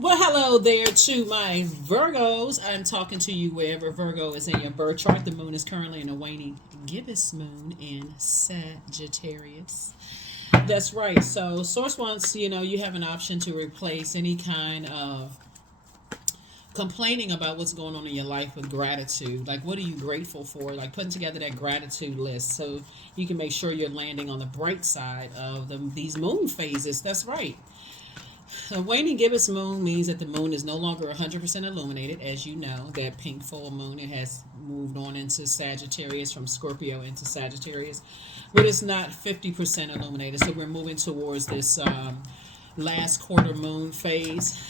Well, hello there to my Virgos. I'm talking to you wherever Virgo is in your birth chart. The moon is currently in a waning gibbous moon in Sagittarius. That's right. So, source wants, you have an option to replace any kind of complaining about what's going on in your life with gratitude. Like, what are you grateful for? Like, putting together that gratitude list so you can make sure you're landing on the bright side of these moon phases. That's right. A waning gibbous moon means that the moon is no longer 100% illuminated. As you know, that pink full moon, it has moved on into Sagittarius, from Scorpio into Sagittarius, but it's not 50% illuminated. So we're moving towards this last quarter moon phase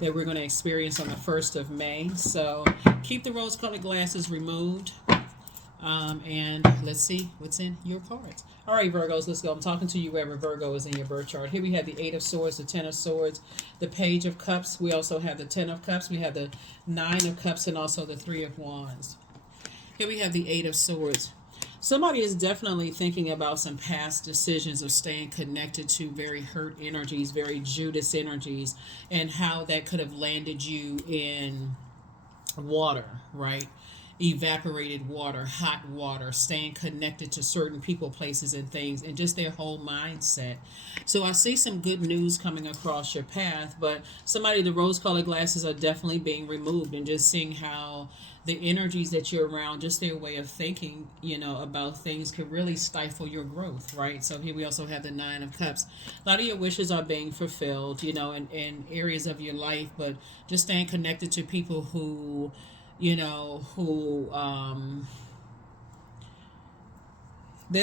that we're going to experience on the 1st of May. So keep the rose colored glasses removed. And let's see what's in your cards. All right, Virgos, let's go. I'm talking to you wherever Virgo is in your birth chart. Here we have the Eight of Swords, the Ten of Swords, the Page of Cups. We also have the Ten of Cups. We have the Nine of Cups and also the Three of Wands. Here we have the Eight of Swords. Somebody is definitely thinking about some past decisions of staying connected to very hurt energies, very Judas energies, and how that could have landed you in water, right? Evaporated water, hot water, staying connected to certain people, places, and things, and just their whole mindset. So I see some good news coming across your path, but somebody, the rose colored glasses are definitely being removed, and just seeing how the energies that you're around, just their way of thinking, about things could really stifle your growth, right? So here we also have the Nine of Cups. A lot of your wishes are being fulfilled, in areas of your life, but just staying connected to people who their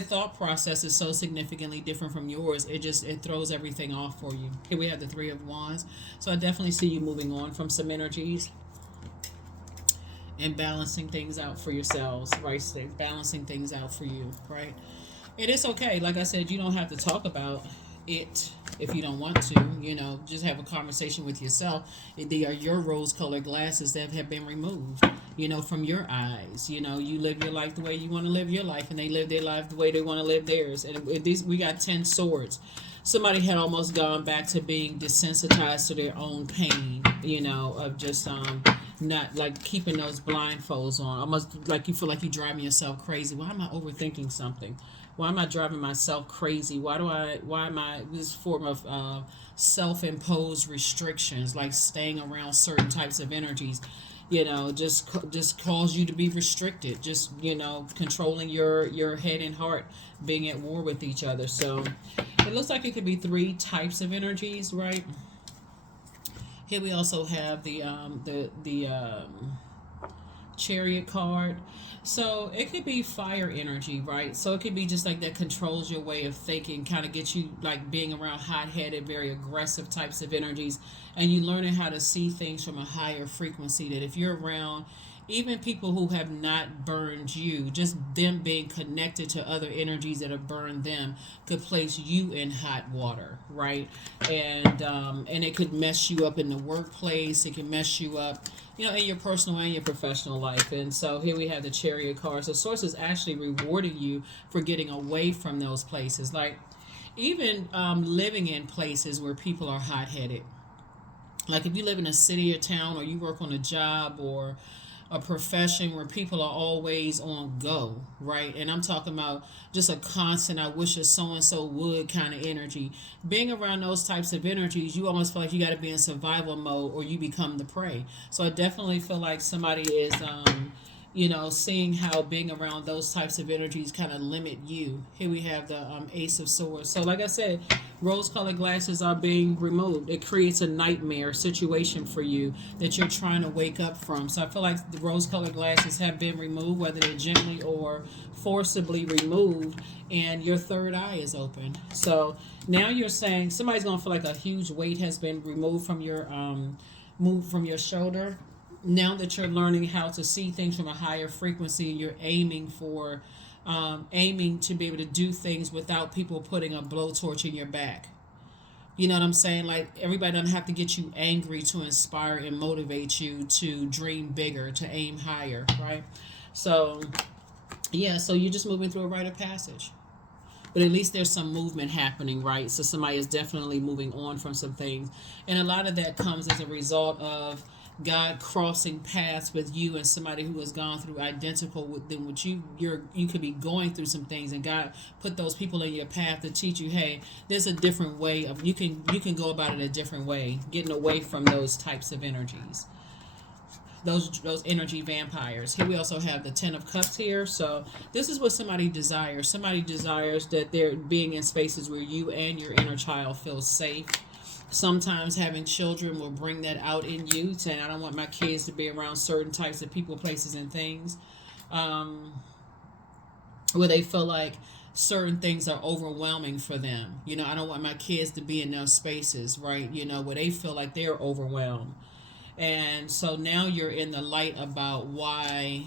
thought process is so significantly different from yours. It throws everything off for you. Here we have the Three of Wands. So I definitely see you moving on from some energies and balancing things out for yourselves, right? Balancing things out for you, right? It is okay. Like I said, you don't have to talk about it if you don't want to. Just have a conversation with yourself. They are your rose colored glasses that have been removed, from your eyes. You live your life the way you want to live your life, and they live their life the way they want to live theirs. And we got 10 swords. Somebody had almost gone back to being desensitized to their own pain, of just not like keeping those blindfolds on. Almost like you feel like you're driving yourself crazy. Why am I overthinking something? Why am I driving myself crazy? Why am I this form of self-imposed restrictions, like staying around certain types of energies, just cause you to be restricted, just, controlling your head and heart, being at war with each other. So it looks like it could be three types of energies, right? Here we also have the Chariot card. So it could be fire energy, right? So it could be just like that controls your way of thinking, kind of gets you like being around hot-headed, very aggressive types of energies, and you learning how to see things from a higher frequency. That if you're around even people who have not burned you, just them being connected to other energies that have burned them could place you in hot water, right? And it could mess you up in the workplace. It can mess you up, in your personal and your professional life. And so here we have the Chariot card. So Source is actually rewarding you for getting away from those places, like even living in places where people are hot-headed. Like if you live in a city or town, or you work on a job or a profession where people are always on go, right? And I'm talking about just a constant, I wish a so and so would kind of energy. Being around those types of energies, you almost feel like you got to be in survival mode or you become the prey. So I definitely feel like somebody is, seeing how being around those types of energies kind of limit you. Here we have the Ace of Swords. So like I said, rose-colored glasses are being removed. It creates a nightmare situation for you that you're trying to wake up from. So I feel like the rose-colored glasses have been removed, whether they're gently or forcibly removed, and your third eye is open. So now you're saying somebody's going to feel like a huge weight has been removed from your shoulder. Now that you're learning how to see things from a higher frequency, you're aiming to be able to do things without people putting a blowtorch in your back. You know what I'm saying? Like, everybody doesn't have to get you angry to inspire and motivate you to dream bigger, to aim higher, right? So, yeah, so you're just moving through a rite of passage. but at least there's some movement happening, right? So somebody is definitely moving on from some things, and a lot of that comes as a result of God crossing paths with you and somebody who has gone through identical with than what you could be going through some things, and God put those people in your path to teach you, hey, there's a different way of you can go about it a different way, getting away from those types of energies, those energy vampires. Here we also have the Ten of Cups here. So this is what somebody desires. Somebody desires that they're being in spaces where you and your inner child feel safe. Sometimes having children will bring that out in you, saying, I don't want my kids to be around certain types of people, places, and things, where they feel like certain things are overwhelming for them. I don't want my kids to be in those spaces, right? Where they feel like they're overwhelmed. And so now you're in the light about why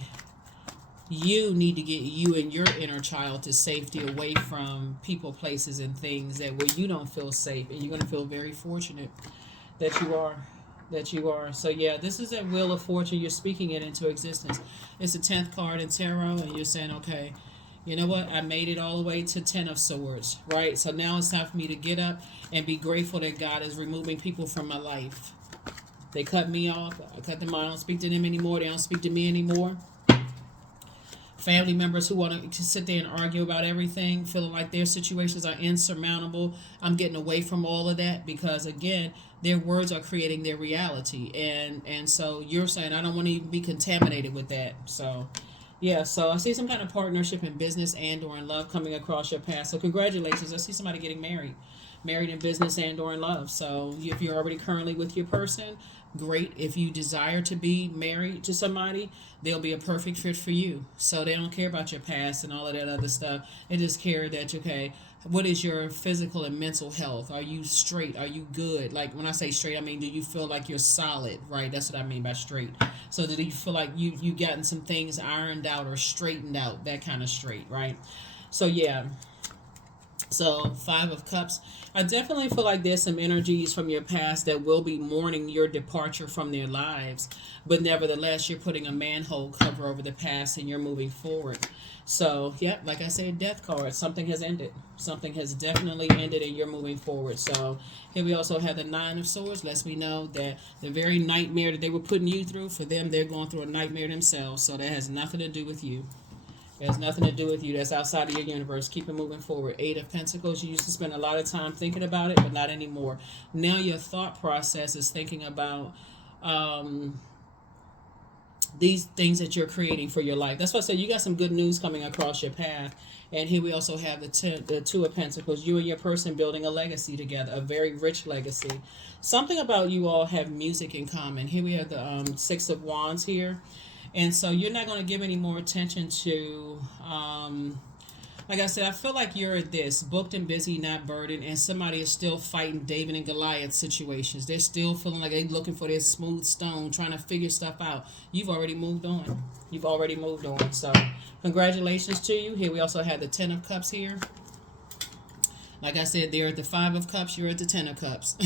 you need to get you and your inner child to safety, away from people, places, and things that where you don't feel safe, and you're going to feel very fortunate that you are. So yeah, this is a wheel of fortune. You're speaking it into existence. It's the 10th card in tarot, and you're saying, okay, you know what, I made it all the way to 10 of swords, right? So now it's time for me to get up and be grateful that God is removing people from my life. They cut me off. I cut them off. I don't speak to them anymore. They don't speak to me anymore. Family members who want to sit there and argue about everything, feeling like their situations are insurmountable. I'm getting away from all of that, because again, their words are creating their reality. And so you're saying, I don't want to even be contaminated with that. So yeah, so I see some kind of partnership in business and or in love coming across your path. So congratulations. I see somebody getting married in business and or in love. So if you're already currently with your person, great. If you desire to be married to somebody, they'll be a perfect fit for you. So they don't care about your past and all of that other stuff. They just care that, okay, what is your physical and mental health? Are you straight? Are you good? Like when I say straight, I mean, do you feel like you're solid, right? That's what I mean by straight. So do you feel like you gotten some things ironed out or straightened out, that kind of straight, right? So yeah. So 5 of Cups. I definitely feel like there's some energies from your past that will be mourning your departure from their lives. But nevertheless, you're putting a manhole cover over the past and you're moving forward. So, yeah, like I said, Death card. Something has ended. Something has definitely ended and you're moving forward. So here we also have the 9 of Swords. Lets me know that the very nightmare that they were putting you through, for them, they're going through a nightmare themselves. So that has nothing to do with you. It has nothing to do with you. That's outside of your universe. Keep it moving forward. 8 of Pentacles. You used to spend a lot of time thinking about it, but not anymore. Now your thought process is thinking about these things that you're creating for your life. That's why I said you got some good news coming across your path. And here we also have the 2 of Pentacles. You and your person building a legacy together, a very rich legacy. Something about you all have music in common. Here we have the 6 of Wands here. And so you're not going to give any more attention to, like I said, I feel like you're at this, booked and busy, not burdened, and somebody is still fighting David and Goliath situations. They're still feeling like they're looking for this smooth stone, trying to figure stuff out. You've already moved on. So congratulations to you. Here we also have the 10 of Cups here. Like I said, they're at the 5 of Cups. You're at the 10 of Cups.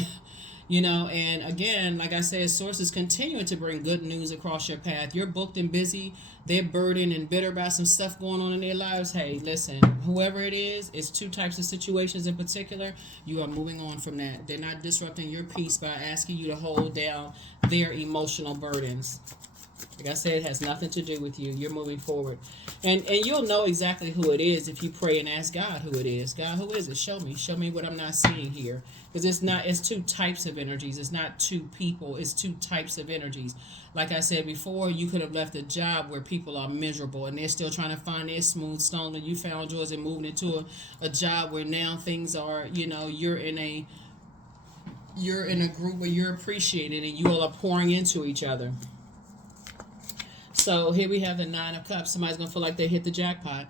And again, like I said, sources continuing to bring good news across your path. You're booked and busy. They're burdened and bitter about some stuff going on in their lives. Hey, listen, whoever it is, it's 2 types of situations in particular. You are moving on from that. They're not disrupting your peace by asking you to hold down their emotional burdens. Like I said, it has nothing to do with you. You're moving forward. And you'll know exactly who it is if you pray and ask God who it is. God, who is it? Show me. Show me what I'm not seeing here. Because it's 2 types of energies. It's not 2 people. It's 2 types of energies. Like I said before, you could have left a job where people are miserable and they're still trying to find their smooth stone, and you found yours and moved into a job where now things are, you're in a group where you're appreciated and you all are pouring into each other. So here we have the 9 of Cups. Somebody's going to feel like they hit the jackpot.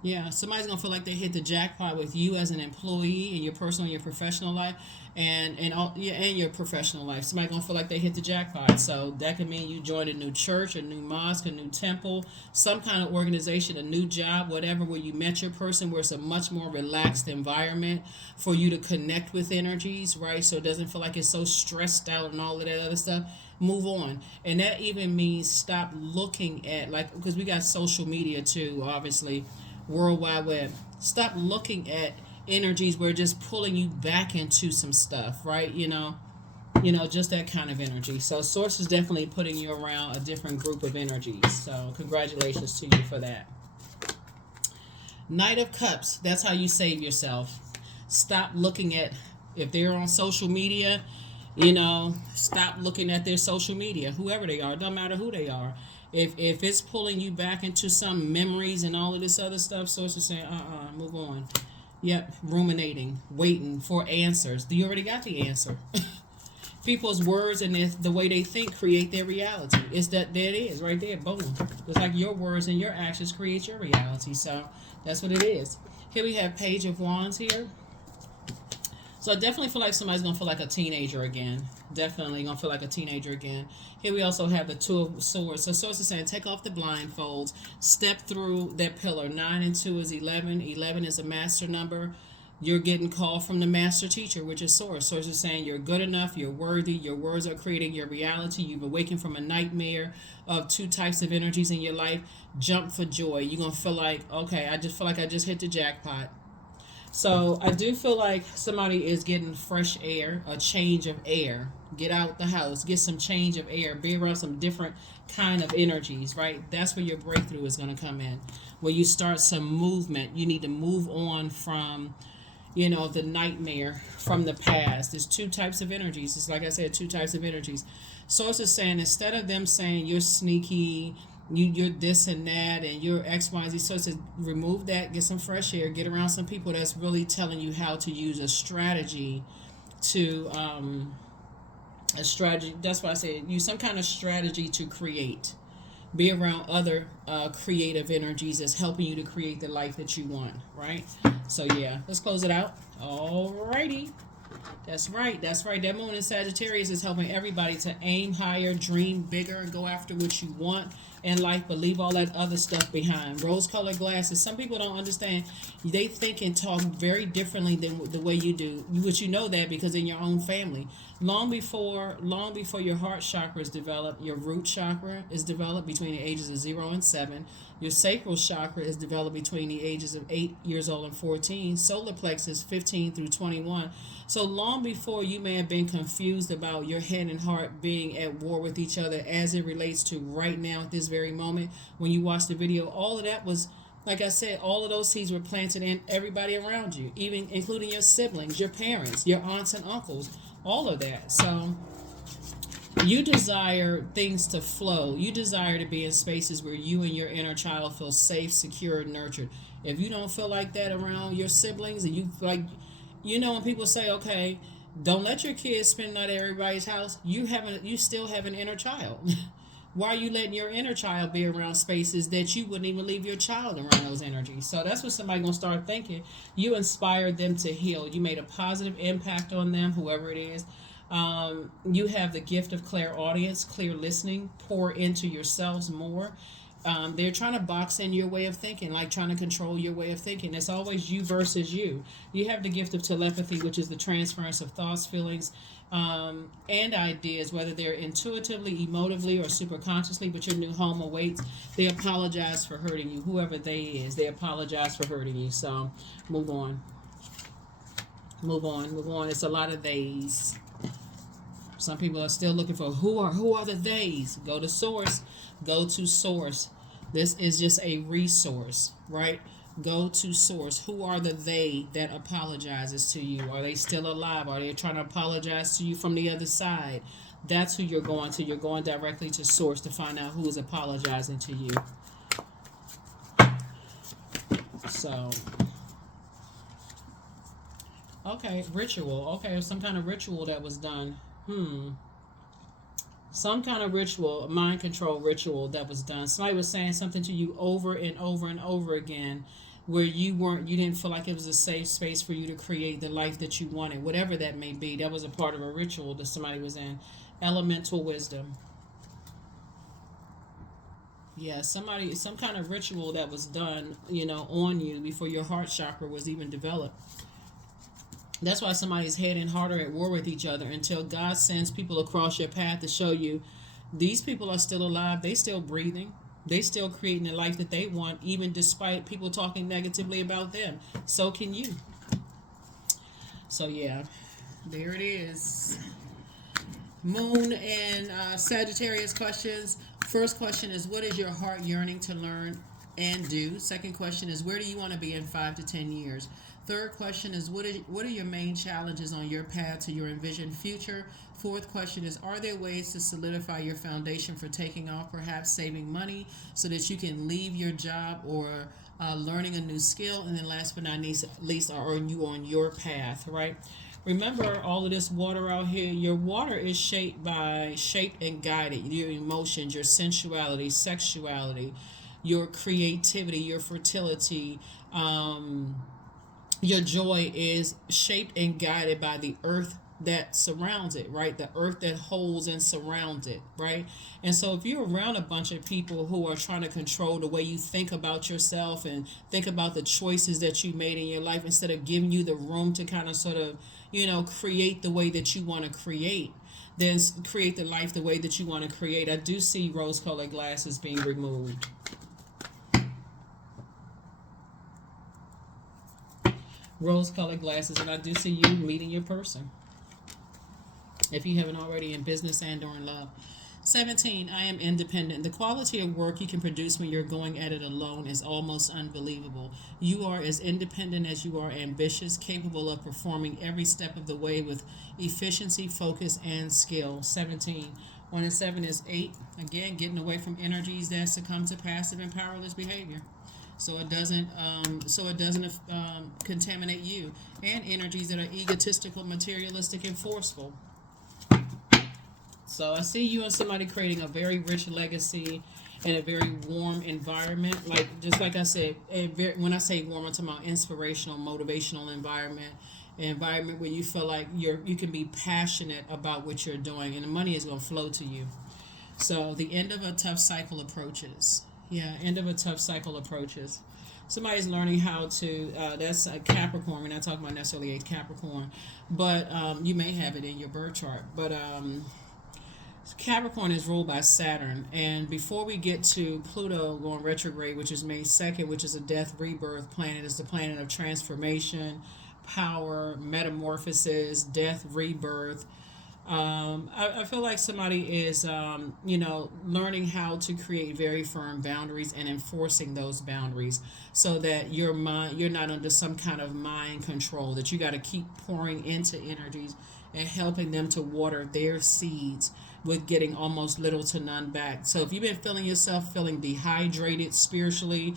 Yeah, somebody's going to feel like they hit the jackpot with you as an employee in your personal and your professional life, and your professional life. Somebody's going to feel like they hit the jackpot. So that could mean you joined a new church, a new mosque, a new temple, some kind of organization, a new job, whatever, where you met your person, where it's a much more relaxed environment for you to connect with energies, right? So it doesn't feel like it's so stressed out and all of that other stuff. Move on. And that even means stop looking at, like, because we got social media too, obviously, World Wide Web. Stop looking at energies where just pulling you back into some stuff, right? Just that kind of energy. So source is definitely putting you around a different group of energies. So congratulations to you for that. Knight of Cups, that's how you save yourself. Stop looking at, if they're on social media, stop looking at their social media, whoever they are, doesn't matter who they are. If it's pulling you back into some memories and all of this other stuff, source is saying, move on. Yep, ruminating, waiting for answers. You already got the answer. People's words and the way they think create their reality. It's that, there it is, right there, boom. It's like your words and your actions create your reality. So that's what it is. Here we have Page of Wands here. So I definitely feel like somebody's going to feel like a teenager again. Definitely going to feel like a teenager again. Here we also have the Two of Swords. So Source is saying, take off the blindfolds. Step through that pillar. 9 and 2 is 11. 11 is a master number. You're getting called from the master teacher, which is Source. Source is saying you're good enough. You're worthy. Your words are creating your reality. You've awakened from a nightmare of two types of energies in your life. Jump for joy. You're going to feel like, okay, I just feel like I just hit the jackpot. So I do feel like somebody is getting fresh air, a change of air. Get out the house, get some change of air, be around some different kind of energies, right? That's where your breakthrough is going to come in. Where you start some movement. You need to move on from, the nightmare from the past. There's two types of energies. It's like I said, two types of energies. Source is saying, instead of them saying you're sneaky, you're this and that, and you're X, Y, Z. So to remove that, get some fresh air, get around some people that's really telling you how to use a strategy to a strategy. That's why I say use some kind of strategy to create. Be around other creative energies that's helping you to create the life that you want, right? So yeah, let's close it out. Alrighty. That's right. That moon in Sagittarius is helping everybody to aim higher, dream bigger, go after what you want in life, but leave all that other stuff behind. Rose-colored glasses. Some people don't understand. They think and talk very differently than the way you do. Which you know that because in your own family. Long before your heart chakra is developed, your root chakra is developed between the ages of 0 and 7. Your sacral chakra is developed between the ages of 8 years old and 14. Solar plexus 15 through 21. So long before you may have been confused about your head and heart being at war with each other as it relates to right now at this very moment, when you watch the video, all of that was, like I said, all of those seeds were planted in everybody around you, even including your siblings, your parents, your aunts and uncles, all of that. So you desire things to flow. You desire to be in spaces where you and your inner child feel safe, secure, and nurtured. If you don't feel like that around your siblings, and you like, when people say, okay, don't let your kids spend the night at everybody's house, you still have an inner child. Why are you letting your inner child be around spaces that you wouldn't even leave your child around those energies? So that's what somebody's going to start thinking. You inspired them to heal. You made a positive impact on them, whoever it is. You have the gift of clairaudience, clear listening, pour into yourselves more. They're trying to box in your way of thinking, like trying to control your way of thinking. It's always you versus you. You have the gift of telepathy, which is the transference of thoughts, feelings, and ideas, whether they're intuitively, emotively, or superconsciously, but your new home awaits. They apologize for hurting you, whoever they is. They apologize for hurting you. So move on. It's a lot of theys. Some people are still looking for who are the theys. Go to source. This is just a resource, right? Go to source. Who are the they that apologizes to you? Are they still alive? Are they trying to apologize to you from the other side? That's who you're going to. You're going directly to source to find out who is apologizing to you. So, okay, ritual. Okay, some kind of ritual that was done. Some kind of ritual, a mind control ritual that was done. Somebody was saying something to you over and over and over again where you didn't feel like it was a safe space for you to create the life that you wanted, whatever that may be. That was a part of a ritual that somebody was in. Elemental wisdom. Yeah, some kind of ritual that was done, on you before your heart chakra was even developed. That's why somebody's head and heart are at war with each other until God sends people across your path to show you these people are still alive. They still breathing. They still creating the life that they want, even despite people talking negatively about them. So can you. So yeah, there it is. Moon and Sagittarius questions. First question is, what is your heart yearning to learn and do? Second question is, where do you want to be in 5 to 10 years? Third question is, what are your main challenges on your path to your envisioned future? Fourth question is, are there ways to solidify your foundation for taking off, perhaps saving money so that you can leave your job or learning a new skill? And then last but not least, are you on your path, right? Remember, all of this water out here, your water is shaped and guided. Your emotions, your sensuality, sexuality, your creativity, your fertility, your joy is shaped and guided by the earth that surrounds it, right? The earth that holds and surrounds it, right? And so if you're around a bunch of people who are trying to control the way you think about yourself and think about the choices that you made in your life, instead of giving you the room to kind of sort of, create the way that you want to create, then create the life the way that you want to create. I do see rose colored glasses being removed. Rose colored glasses, and I do see you meeting your person, if you haven't already, in business and or in love. 17, I am independent. The quality of work you can produce when you're going at it alone is almost unbelievable. You are as independent as you are ambitious, capable of performing every step of the way with efficiency, focus, and skill. 17. 1 and 7 is 8. Again, getting away from energies that succumb to passive and powerless behavior, so it doesn't contaminate you, and energies that are egotistical, materialistic, and forceful. So I see you and somebody creating a very rich legacy in a very warm environment. Just like I said, when I say warm, I'm talking about inspirational, motivational environment. An environment where you feel like you can be passionate about what you're doing, and the money is going to flow to you. So the end of a tough cycle approaches. Yeah, end of a tough cycle approaches. Somebody's learning how to, that's a Capricorn. We're not talking about necessarily a Capricorn, but you may have it in your birth chart. But Capricorn is ruled by Saturn. And before we get to Pluto going retrograde, which is May 2nd, which is a death rebirth planet, is the planet of transformation, power, metamorphosis, death, rebirth. I feel like somebody is, learning how to create very firm boundaries and enforcing those boundaries, so that you're not under some kind of mind control, that you got to keep pouring into energies and helping them to water their seeds with getting almost little to none back. So if you've been feeling yourself feeling dehydrated spiritually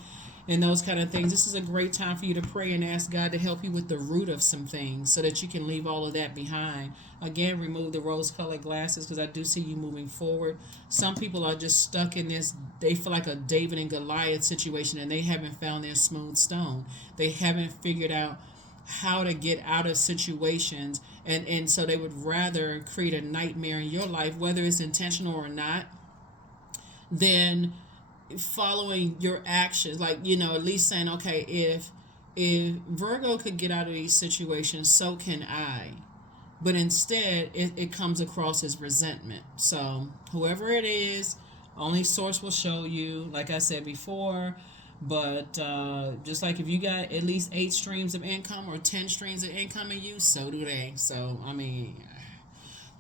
and those kind of things, this is a great time for you to pray and ask God to help you with the root of some things so that you can leave all of that behind. Again, remove the rose colored glasses, because I do see you moving forward. Some people are just stuck in this, they feel like a David and Goliath situation, and they haven't found their smooth stone. They haven't figured out how to get out of situations, and so they would rather create a nightmare in your life, whether it's intentional or not, than following your actions. At least saying, okay, if Virgo could get out of these situations, so can I. But instead it comes across as resentment. So whoever it is, only source will show you, like I said before. But just like if you got at least 8 streams of income or 10 streams of income in you, so do they. So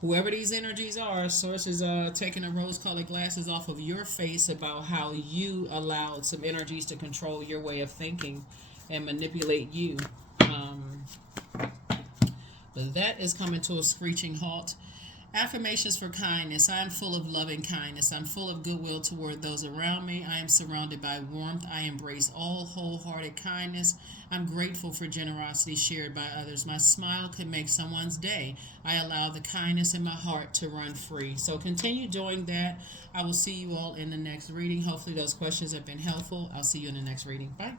whoever these energies are, source is taking the rose-colored glasses off of your face about how you allowed some energies to control your way of thinking and manipulate you. But that is coming to a screeching halt. Affirmations for kindness. I am full of loving kindness. I'm full of goodwill toward those around me. I am surrounded by warmth. I embrace all wholehearted kindness. I'm grateful for generosity shared by others. My smile could make someone's day. I allow the kindness in my heart to run free. So continue doing that. I will see you all in the next reading. Hopefully those questions have been helpful. I'll see you in the next reading. Bye.